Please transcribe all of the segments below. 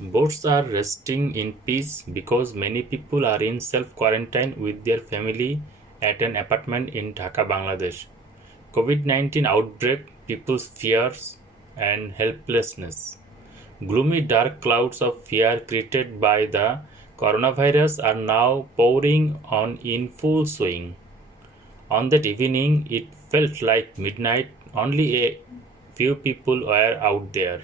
Boats are resting in peace because many people are in self quarantine with their family at an apartment in Dhaka, Bangladesh. COVID 19 outbreak, people's fears and helplessness. Gloomy dark clouds of fear created by the coronavirus are now pouring on in full swing. On that evening, it felt like midnight, only a few people were out there.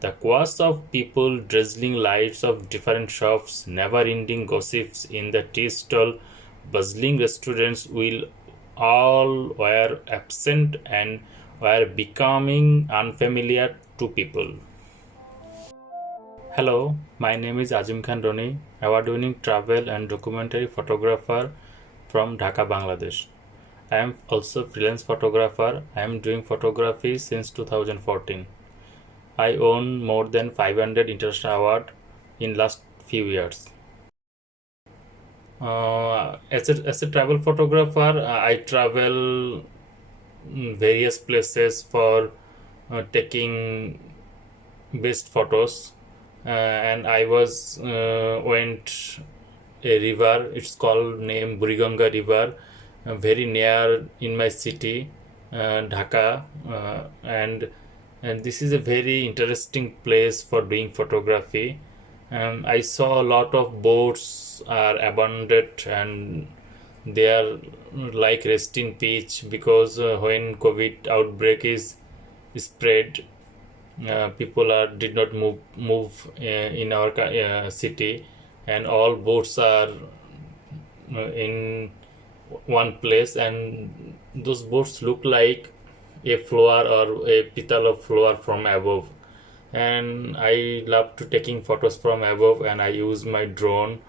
The chaos of people, drizzling lights of different shops, never-ending gossips in the tea stall, bustling restaurants will all were absent and were becoming unfamiliar to people. Hello, my name is Azim Khan Roni, award-winning travel and documentary photographer from Dhaka, Bangladesh. I am also freelance photographer. I am doing photography since 2014. I own more than 500 international awards in last few years. As a travel photographer, I travel various places for taking best photos. And I was went a river. It's called name Buriganga River, very near in my city, Dhaka, and this is a very interesting place for doing photography. I saw a lot of boats are abandoned and they are like resting peace because when COVID outbreak is spread, people are did not move in our city, and all boats are in one place, and those boats look like a flower or a petal of flower from above. And I love to taking photos from above, and I use my drone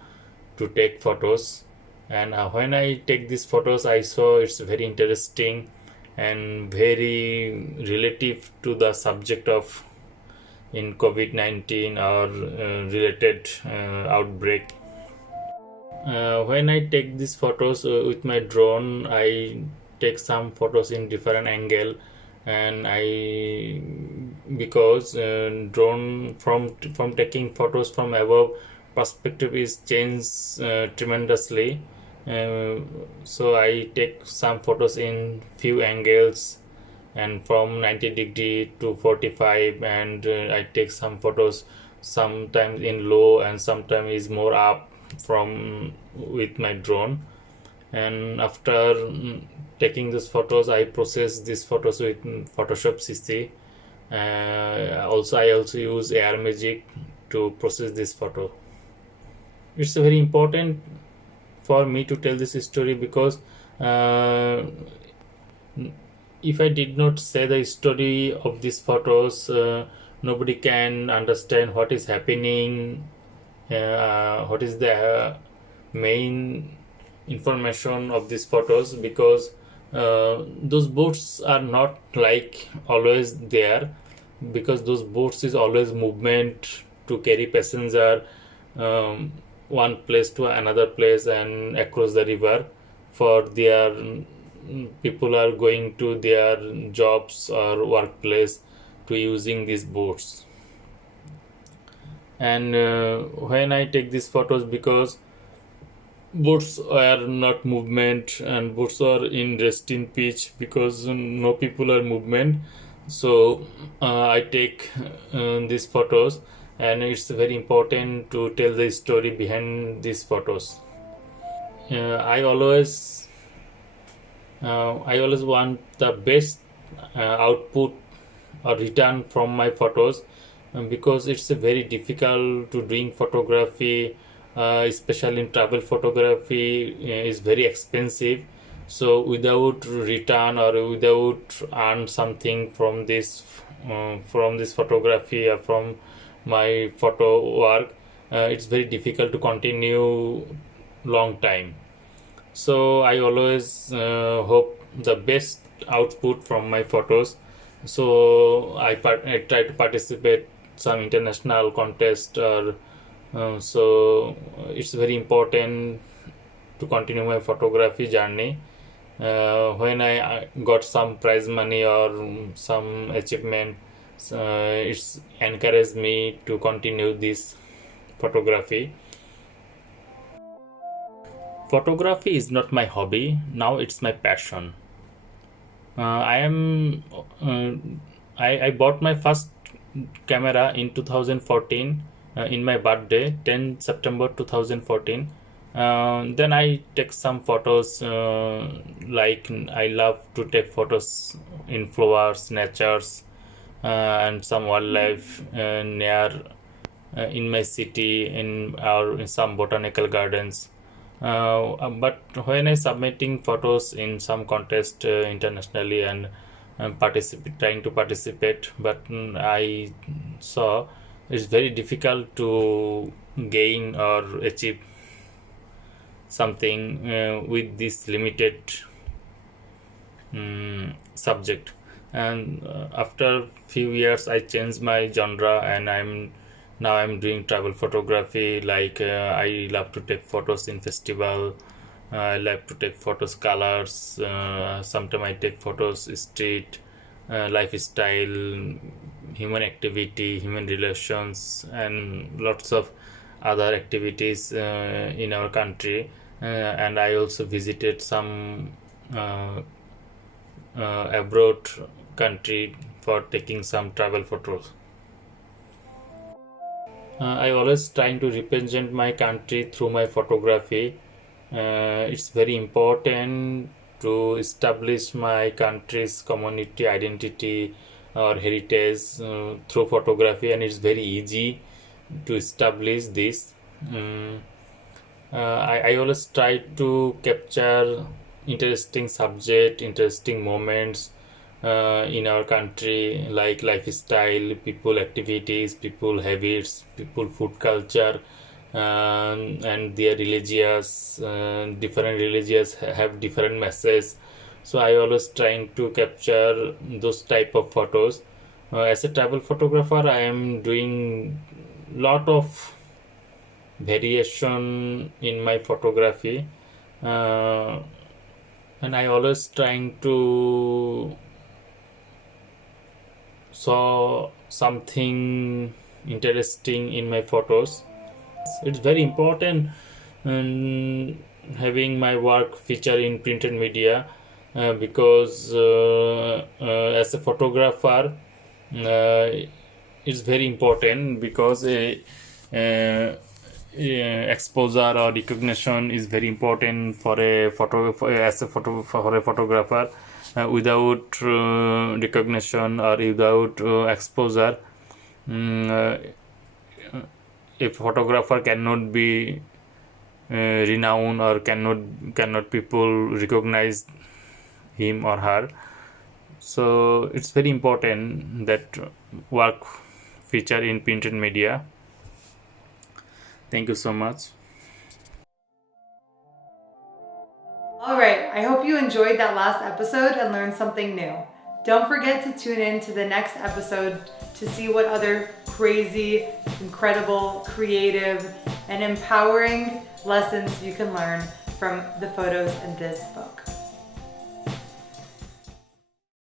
to take photos. And when I take these photos, I saw it's very interesting and very relative to the subject of in COVID-19 or related outbreak. When I take these photos with my drone, I take some photos in different angle, and I because drone from taking photos from above, perspective is changed tremendously. So I take some photos in few angles and from 90 degree to 45, and I take some photos sometimes in low and sometimes is more up from with my drone. And after taking these photos, I process these photos with Photoshop CC. Also I also use Air Magic to process this photo. It's very important for me to tell this story because if I did not say the story of these photos, nobody can understand what is happening, what is the main information of these photos, because those boats are not like always there, because those boats is always movement to carry passenger one place to another place and across the river for their people are going to their jobs or workplace to using these boats. And when I take these photos, because boats are not movement and boats are in resting pitch because no people are movement, so I take these photos, and it's very important to tell the story behind these photos. uh, i always I always want the best output or return from my photos, because it's a very difficult to doing photography, especially in travel photography is very expensive. So without return or without earn something from this photography or from my photo work, it's very difficult to continue long time. So I always hope the best output from my photos. So I try to participate some international contest, or so it's very important to continue my photography journey. When I got some prize money or some achievement, So it's encouraged me to continue this photography. Photography is not my hobby, now it's my passion. I am I bought my first camera in 2014 in my birthday, 10 September 2014. Then I take some photos, like I love to take photos in flowers, natures, and some wildlife near in my city in some botanical gardens. But when I submitting photos in some contest internationally and trying to participate, but I saw it's very difficult to gain or achieve something with this limited subject. And after few years I changed my genre, and I'm doing travel photography. Like I love to take photos in festival. I love to take photos colors. Sometimes I take photos street, lifestyle, human activity, human relations, and lots of other activities in our country. And I also visited some uh, abroad country for taking some travel photos. I always trying to represent my country through my photography. It's very important to establish my country's community identity or heritage through photography, and it's very easy to establish this. Mm, I always try to capture interesting subject, interesting moments in our country, like lifestyle, people activities, people habits, people food culture, and their religious, different religious have different messages. So I always trying to capture those type of photos. As a travel photographer, I am doing lot of variation in my photography, uh, and I always trying to saw something interesting in my photos. It's very important, having my work feature in printed media, because as a photographer, uh, it's very important, because exposure or recognition is very important for a for a photographer. Without recognition or without exposure, a photographer cannot be renowned, or cannot people recognize him or her. So it's very important that work feature in printed media. Thank you so much. All right, I hope you enjoyed that last episode and learned something new. Don't forget to tune in to the next episode to see what other crazy, incredible, creative, and empowering lessons you can learn from the photos in this book.